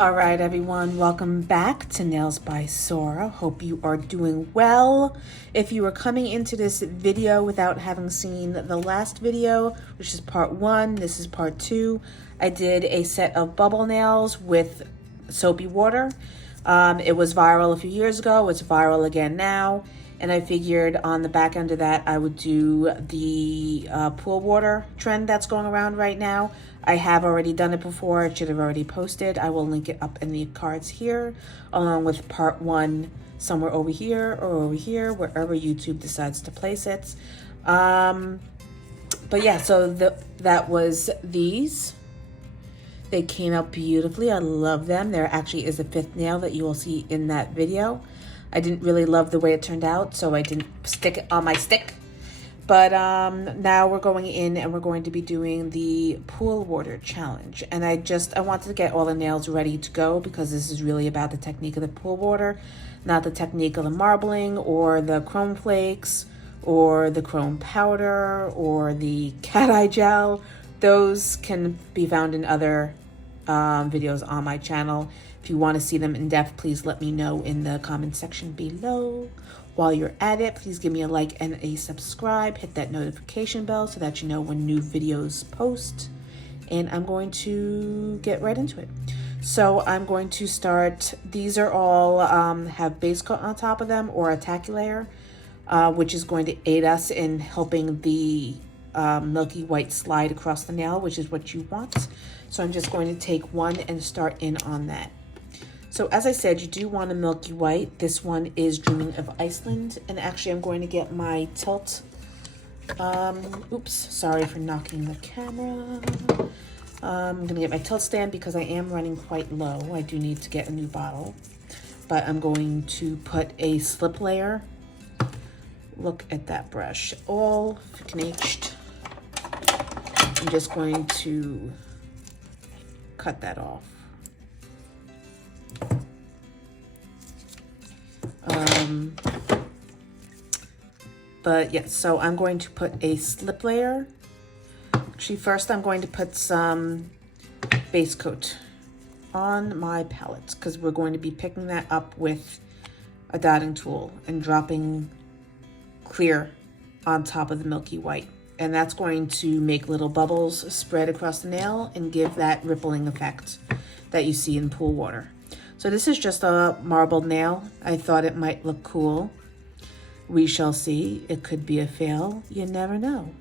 All right, everyone, welcome back to Nails by Sora. Hope you are doing well. If you are coming into this video without having seen the last video, which is part 1, this is part 2, I did a set of bubble nails with soapy water. It was viral a few years ago. It's viral again now. And I figured on the back end of that, I would do the pool water trend that's going around right now. I have already done it before. It should have already posted. I will link it up in the cards here, along with part 1 somewhere over here or over here, wherever YouTube decides to place it. But yeah, so that was these. They came out beautifully. I love them. There actually is a 5th nail that you will see in that video. I didn't really love the way it turned out, so I didn't stick it on my stick. But now we're going in and we're going to be doing the pool water challenge. And I wanted to get all the nails ready to go because this is really about the technique of the pool water, not the technique of the marbling or the chrome flakes or the chrome powder or the cat-eye gel. Those can be found in other videos on my channel. If you want to see them in depth, please let me know in the comment section below. While you're at it, please give me a like and a subscribe. Hit that notification bell so that you know when new videos post. And I'm going to get right into it. So I'm going to start. These are all have base coat on top of them or a tacky layer, which is going to aid us in helping the milky white slide across the nail, which is what you want. So I'm just going to take one and start in on that. So as I said, you do want a milky white. This one is Dreaming of Iceland. And actually I'm going to get my tilt. Oops, sorry for knocking the camera. I'm going to get my tilt stand because I am running quite low. I do need to get a new bottle. But I'm going to put a slip layer. Look at that brush, all finished. I'm just going to cut that off. But yes, so I'm going to put a slip layer. Actually, first I'm going to put some base coat on my palette because we're going to be picking that up with a dotting tool and dropping clear on top of the milky white. And that's going to make little bubbles spread across the nail and give that rippling effect that you see in pool water. So this is just a marbled nail. I thought it might look cool. We shall see. It could be a fail. You never know.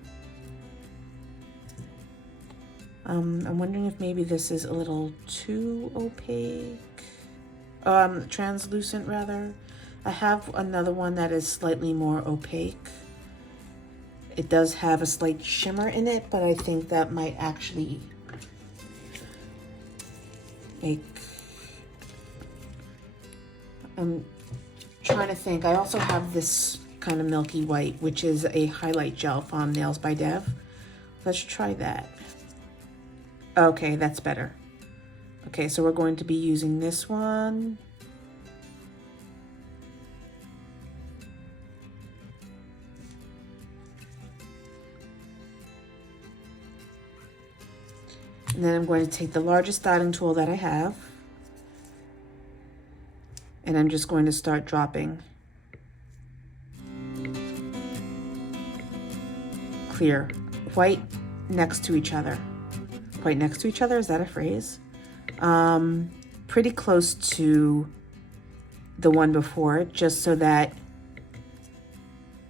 I'm wondering if maybe this is a little too opaque. Translucent rather. I have another one that is slightly more opaque. It does have a slight shimmer in it, but I think that might actually make... I'm trying to think. I also have this kind of milky white, which is a highlight gel from Nails by Dev. Let's try that. Okay, that's better. Okay, so we're going to be using this one. And then I'm going to take the largest dotting tool that I have. And I'm just going to start dropping clear, white next to each other. White next to each other, is that a phrase? Pretty close to the one before it, just so that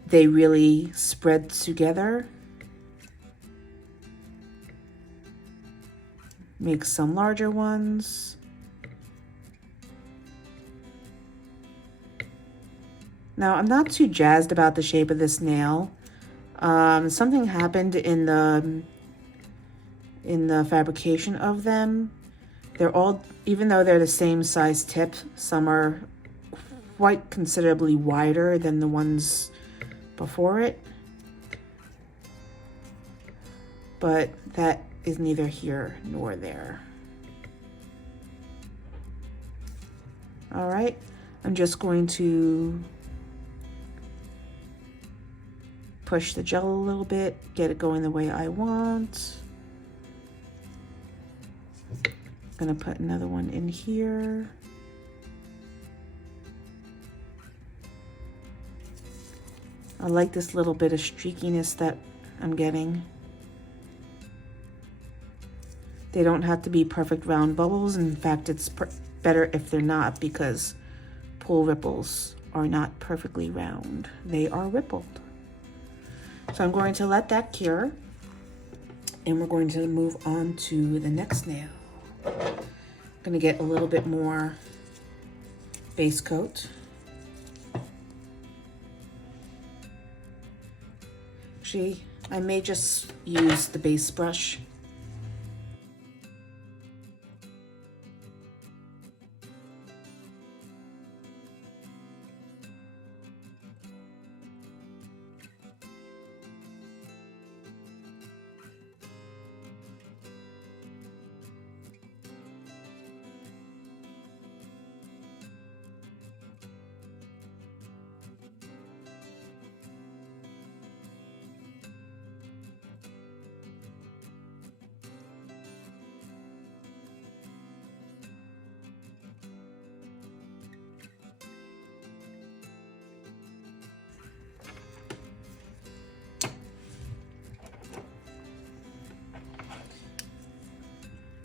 they really spread together. Make some larger ones. Now, I'm not too jazzed about the shape of this nail. Something happened in the fabrication of them. They're all, even though they're the same size tip, some are quite considerably wider than the ones before it. But that is neither here nor there. All right, I'm just going to push the gel a little bit, get it going the way I want. gonna put another one in here. I like this little bit of streakiness that I'm getting. They don't have to be perfect round bubbles. In fact, it's better if they're not, because pool ripples are not perfectly round. They are rippled. So I'm going to let that cure, and we're going to move on to the next nail. I'm going to get a little bit more base coat. Actually, I may just use the base brush.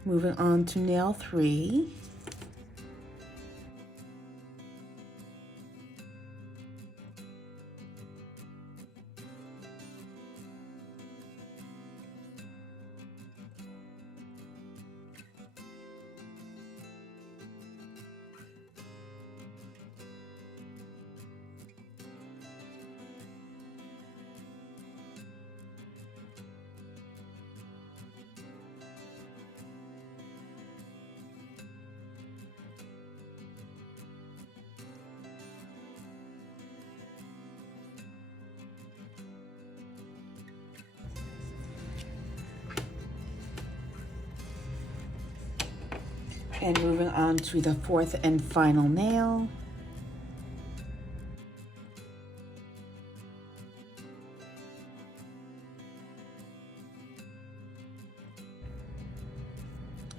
Moving on to nail 3. And moving on to the 4th and final nail.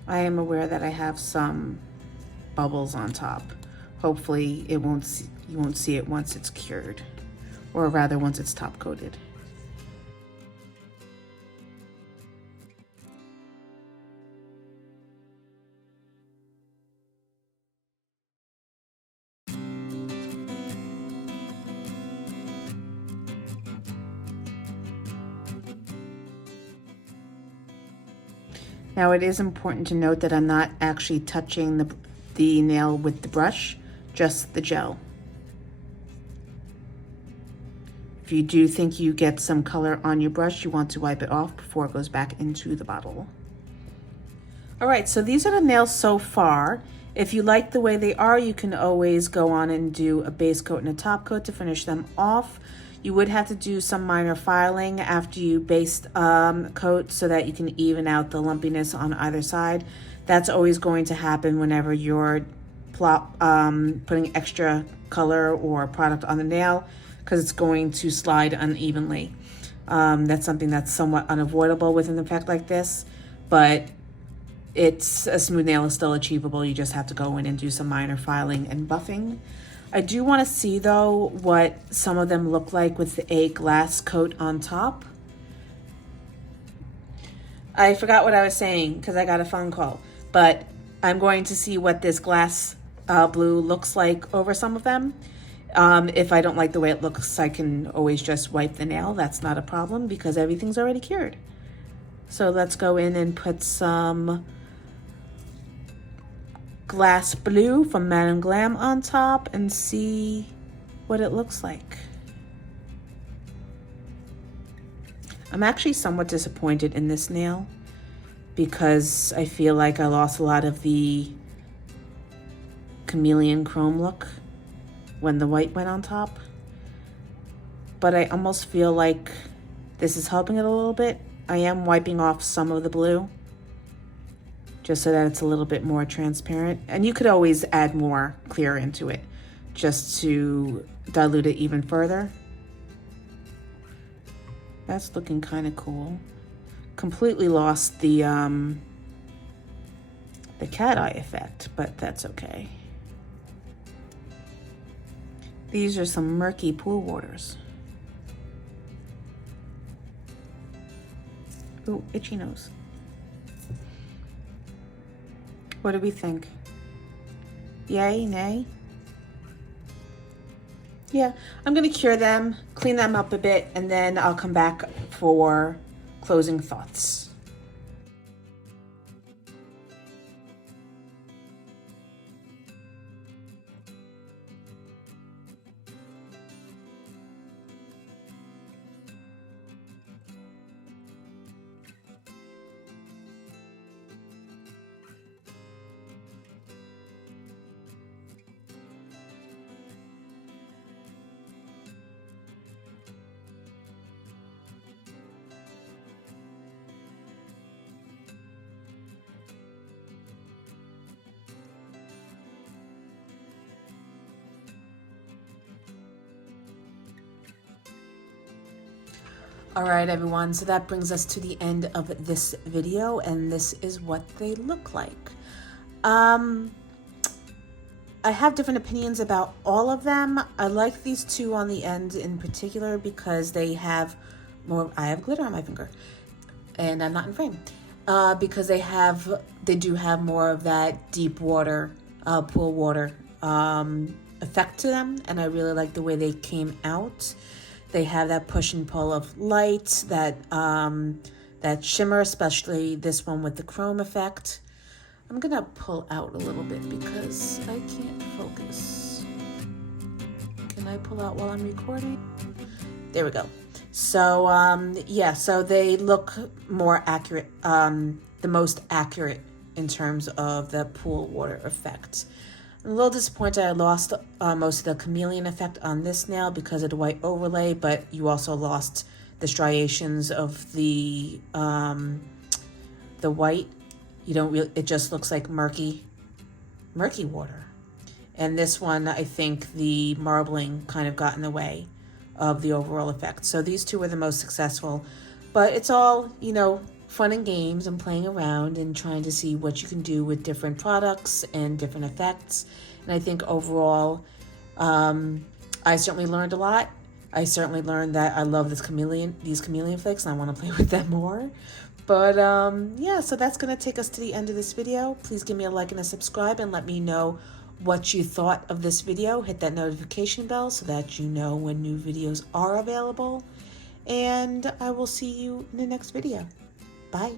I am aware that I have some bubbles on top. Hopefully you won't see it once it's cured, or rather once it's top coated. Now it is important to note that I'm not actually touching the nail with the brush, just the gel. If you do think you get some color on your brush, you want to wipe it off before it goes back into the bottle. All right, so these are the nails so far. If you like the way they are, you can always go on and do a base coat and a top coat to finish them off. You would have to do some minor filing after you base coat so that you can even out the lumpiness on either side. That's always going to happen whenever you're putting extra color or product on the nail, because it's going to slide unevenly. That's something that's somewhat unavoidable with an effect like this, but a smooth nail is still achievable. You just have to go in and do some minor filing and buffing. I do want to see though what some of them look like with a glass coat on top. I forgot what I was saying because I got a phone call, but I'm going to see what this glass blue looks like over some of them. If I don't like the way it looks, I can always just wipe the nail. That's not a problem because everything's already cured. So let's go in and put some glass blue from Madame Glam on top and see what it looks like. I'm actually somewhat disappointed in this nail because I feel like I lost a lot of the chameleon chrome look when the white went on top. But I almost feel like this is helping it a little bit. I am wiping off some of the blue just so that it's a little bit more transparent. And you could always add more clear into it just to dilute it even further. That's looking kind of cool. Completely lost the the cat eye effect, but that's okay. These are some murky pool waters. Ooh, itchy nose. What do we think? Yay, nay? Yeah, I'm gonna cure them, clean them up a bit, and then I'll come back for closing thoughts. All right, everyone, so that brings us to the end of this video, and this is what they look like. I have different opinions about all of them. I like these two on the end in particular because they have more, I have glitter on my finger, and I'm not in frame, because they do have more of that deep water, pool water effect to them, and I really like the way they came out. They have that push and pull of light, that shimmer, especially this one with the chrome effect. I'm gonna pull out a little bit because I can't focus. Can I pull out while I'm recording? There we go. So yeah, so they look more accurate, the most accurate in terms of the pool water effect. I'm a little disappointed I lost most of the chameleon effect on this nail because of the white overlay, but you also lost the striations of the white. You don't really, it just looks like murky water. And this one, I think the marbling kind of got in the way of the overall effect. So these two were the most successful, but it's all, you know, fun and games and playing around and trying to see what you can do with different products and different effects. And I think overall, I certainly learned a lot. I certainly learned that I love these chameleon flakes and I want to play with them more. But yeah, so that's going to take us to the end of this video. Please give me a like and a subscribe and let me know what you thought of this video. Hit that notification bell so that you know when new videos are available. And I will see you in the next video. Bye.